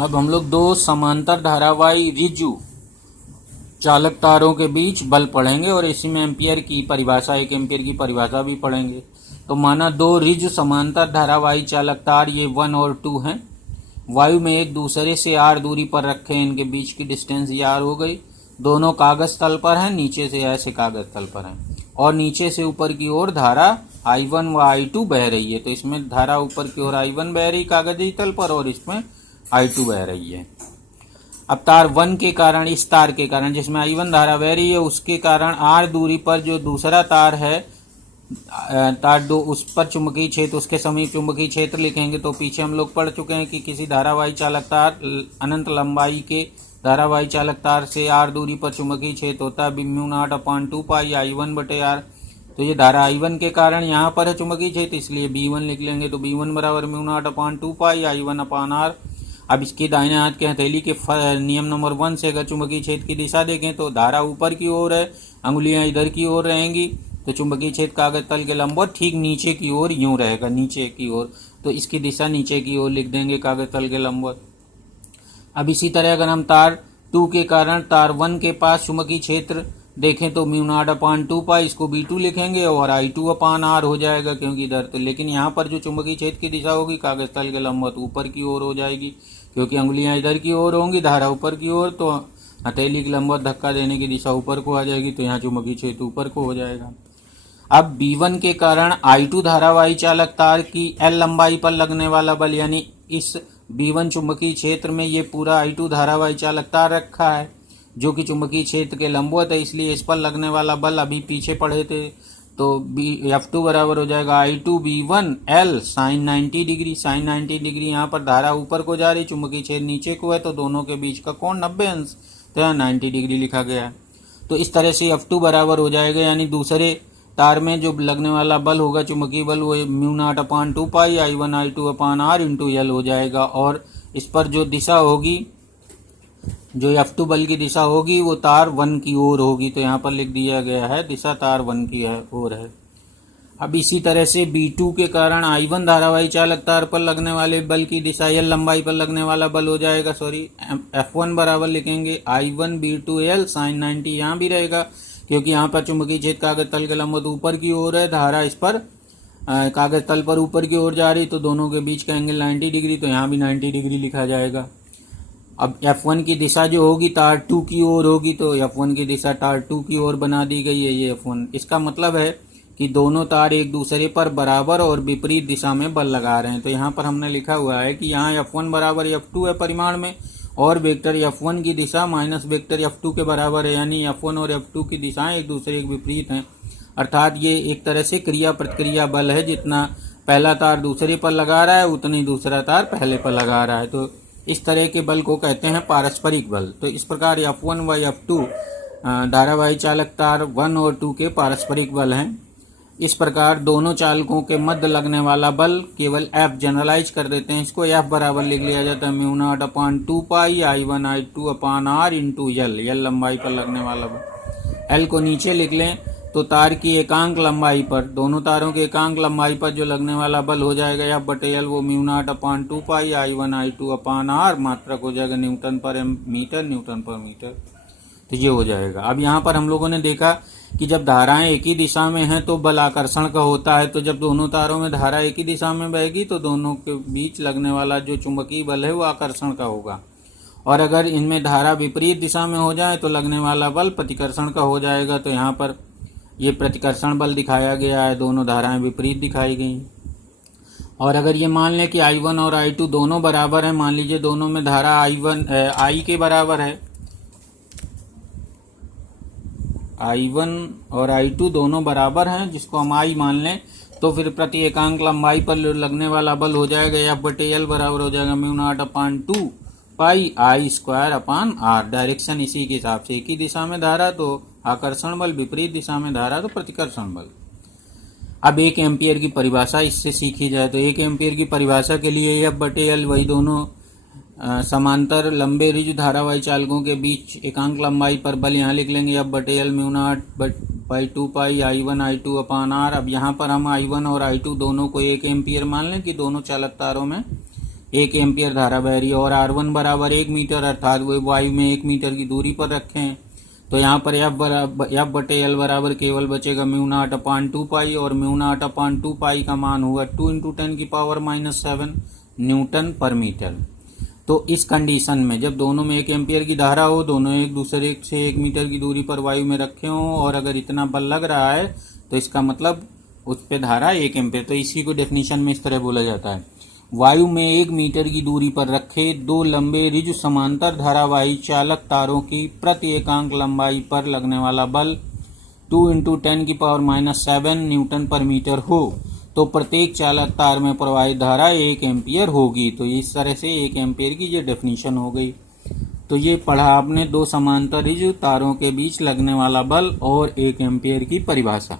अब हम लोग दो समांतर धारावाही रिजु चालक तारों के बीच बल पढ़ेंगे और इसी में एम्पियर की परिभाषा, 1 एम्पियर की परिभाषा भी पढ़ेंगे। तो माना दो रिजु समांतर धारावाही चालक तार, ये 1 और 2 हैं, वायु में एक दूसरे से r दूरी पर रखे हैं। इनके बीच की डिस्टेंस ये r हो गई। दोनों कागज तल पर हैं, नीचे से ऐसे कागज तल पर हैं और नीचे से ऊपर की ओर धारा I1 व I2 बह रही है। तो इसमें धारा ऊपर की ओर I1 बह रही कागजी तल पर और इसमें I2 बह रही है। अब तार 1 के कारण, इस तार के कारण जिसमें I1 धारा बह रही है, उसके कारण r दूरी पर जो दूसरा तार है, तार 2, उस पर चुंबकीय क्षेत्र, उसके समीप चुंबकीय क्षेत्र लिखेंगे। तो पीछे हम लोग पढ़ चुके हैं कि किसी धारावाही चालक तार, अनंत लंबाई के धारावाही चालक तार से r दूरी पर चुंबकीय क्षेत्र होता है μ0/2 पाई I1/r। तो ये धारा I1 के कारण यहाँ पर है चुंबकीय क्षेत्र, इसलिए B1 लिख लेंगे। तो B1 बराबर μ0/2 पाई I1/r। अब इसके दाहिने हाथ के हथेली के नियम नंबर 1 से अगर चुंबकीय क्षेत्र की दिशा देखें तो धारा ऊपर की ओर है, अंगुलियां इधर की ओर रहेंगी, तो चुंबकीय क्षेत्र कागज तल के लंबवत ठीक नीचे की ओर यूं रहेगा, नीचे की ओर। तो इसकी दिशा नीचे की ओर लिख देंगे, कागज तल के लंबवत। अब इसी तरह अगर हम तार 2 के कारण तार 1 के पास चुंबकीय क्षेत्र देखें तो μ0/2 पाई, इसको B2 लिखेंगे और I2/r हो जाएगा, क्योंकि इधर तो, लेकिन यहाँ पर जो चुंबकीय क्षेत्र की दिशा होगी कागज तल के लंबवत ऊपर की ओर हो जाएगी, क्योंकि अंगुलियां इधर की ओर होंगी, धारा ऊपर की ओर, तो हथेली के लंबवत धक्का देने की दिशा ऊपर को आ जाएगी, तो यहाँ चुंबकीय क्षेत्र ऊपर को हो जाएगा। अब B1 के कारण I2 धारावाही चालक तार की L लंबाई पर लगने वाला बल, यानी इस B1 चुंबकीय क्षेत्र में ये पूरा I2 धारावाही चालक तार रखा है जो कि चुंबकीय क्षेत्र के लंबवत है, इसलिए इस पर लगने वाला बल अभी पीछे पढ़े थे। तो F2 बराबर हो जाएगा I2 B1 L sine 90 degree. Sine 90 degree, यहाँ पर धारा ऊपर को जा रही, चुंबकीय क्षेत्र नीचे को है, तो दोनों के बीच का कोण 90 अंश, तो यहाँ 90 डिग्री लिखा गया है। तो इस तरह से F2 बराबर हो जाएगा, यानी दूसरे तार में जो लगने वाला बल होगा चुंबकीय बल, वो μ0/2 पाई I1 I2/r इंटू L हो जाएगा। और इस पर जो दिशा होगी, जो F2 बल की दिशा होगी, वो तार 1 की ओर होगी, तो यहाँ पर लिख दिया गया है दिशा तार 1 की ओर है। अब इसी तरह से B2 के कारण I1 धारावाही चालक तार पर लगने वाले बल की दिशा L लंबाई पर लगने वाला बल हो जाएगा, F1 बराबर लिखेंगे I1 B2 L साइन 90, यहाँ भी रहेगा क्योंकि यहाँ पर चुंबकीय क्षेत्र कागज तल के लंबवत ऊपर की ओर है, धारा इस पर कागज तल पर ऊपर की ओर जा रही, तो दोनों के बीच का एंगल 90 डिग्री, तो यहाँ भी 90 डिग्री लिखा जाएगा। अब F1 की दिशा जो होगी तार 2 की ओर होगी, तो F1 की दिशा तार 2 की ओर बना दी गई है, ये F1। इसका मतलब है कि दोनों तार एक दूसरे पर बराबर और विपरीत दिशा में बल लगा रहे हैं। तो यहाँ पर हमने लिखा हुआ है कि यहाँ F1 बराबर F2 है परिमाण में, और वेक्टर F1 की दिशा माइनस वेक्टर F2 के बराबर है, यानी F1 और F2 की दिशाएं एक दूसरे के विपरीत हैं। अर्थात ये एक तरह से क्रिया प्रतिक्रिया बल है, जितना पहला तार दूसरे पर लगा रहा है उतनी दूसरा तार पहले पर लगा रहा है। तो इस तरह के बल को कहते हैं पारस्परिक बल। तो इस प्रकार F1 व F2 धारावाही चालक तार 1 और 2 के पारस्परिक बल हैं। इस प्रकार दोनों चालकों के मध्य लगने वाला बल केवल F जनरलाइज कर देते हैं, इसको F बराबर लिख लिया जाता है μ0/2 पाई I1 I2/r into L, L लंबाई पर लगने वाला बल। L को नीचे लिख लें तो तार की एकांक लंबाई पर, दोनों तारों की एकांक लंबाई पर जो लगने वाला बल हो जाएगा F/L, वो μ0/2 पाई I1 I2/r, मात्रक हो जाएगा न्यूटन पर मीटर, न्यूटन पर मीटर। तो ये हो जाएगा। अब यहाँ पर हम लोगों ने देखा कि जब धाराएं एक ही दिशा में हैं तो बल आकर्षण का होता है। तो जब दोनों तारों में धारा एक ही दिशा में बहेगी तो दोनों के बीच लगने वाला जो चुंबकीय बल है वो आकर्षण का होगा, और अगर इनमें धारा विपरीत दिशा में हो जाए तो लगने वाला बल प्रतिकर्षण का हो जाएगा। तो यहाँ पर ये प्रतिकर्षण बल दिखाया गया है, दोनों धाराएं विपरीत दिखाई गई। और अगर ये मान लें कि I1 और I2 दोनों बराबर है, मान लीजिए दोनों में धारा I के बराबर है, I1 और I2 दोनों बराबर हैं, जिसको हम I मान लें, तो फिर प्रति एकांक लंबाई पर लगने वाला बल हो जाएगा F/L बराबर हो जाएगा μ0/2 पाई I²/r। डायरेक्शन इसी के हिसाब से, एक ही दिशा में धारा तो आकर्षण बल, विपरीत दिशा में धारा तो प्रतिकर्षण बल। अब 1 एम्पियर की परिभाषा इससे सीखी जाए तो 1 एम्पियर की परिभाषा के लिए F/L वही दोनों समांतर लंबे रिजु धारावाही चालकों के बीच एकांक लंबाई पर बल यहाँ लिख लेंगे F/L μ0/2 पाई I1 I2/r। अब यहाँ पर हम I1 और I2 दोनों को 1 एम्पियर मान लें कि दोनों चालक तारों में 1 एम्पियर धारा बह रही है और R1 बराबर 1 मीटर, अर्थात वो वायु में 1 मीटर की दूरी पर रखे हैं। तो यहाँ पर F बटे L बराबर केवल बचेगा म्यू नॉट अपान 2 पाई, और म्यू नॉट अपान 2 पाई का मान होगा 2 × 10⁻⁷ न्यूटन पर मीटर। तो इस कंडीशन में जब दोनों में 1 एम्पियर की धारा हो, दोनों एक दूसरे से 1 मीटर की दूरी पर वायु में रखे हों, और अगर इतना बल लग रहा है तो इसका मतलब उस पे धारा 1 एम्पियर। तो इसी को डेफिनेशन में इस तरह बोला जाता है, वायु में 1 मीटर की दूरी पर रखे दो लंबे रिजु समांतर धारावाही चालक तारों की प्रति एकांक लंबाई पर लगने वाला बल 2 × 10⁻⁷ न्यूटन पर मीटर हो तो प्रत्येक चालक तार में प्रवाहित धारा 1 एम्पियर होगी। तो इस तरह से 1 एम्पियर की ये डेफिनेशन हो गई। तो ये पढ़ा आपने दो समांतर रिजु तारों के बीच लगने वाला बल और 1 एम्पियर की परिभाषा।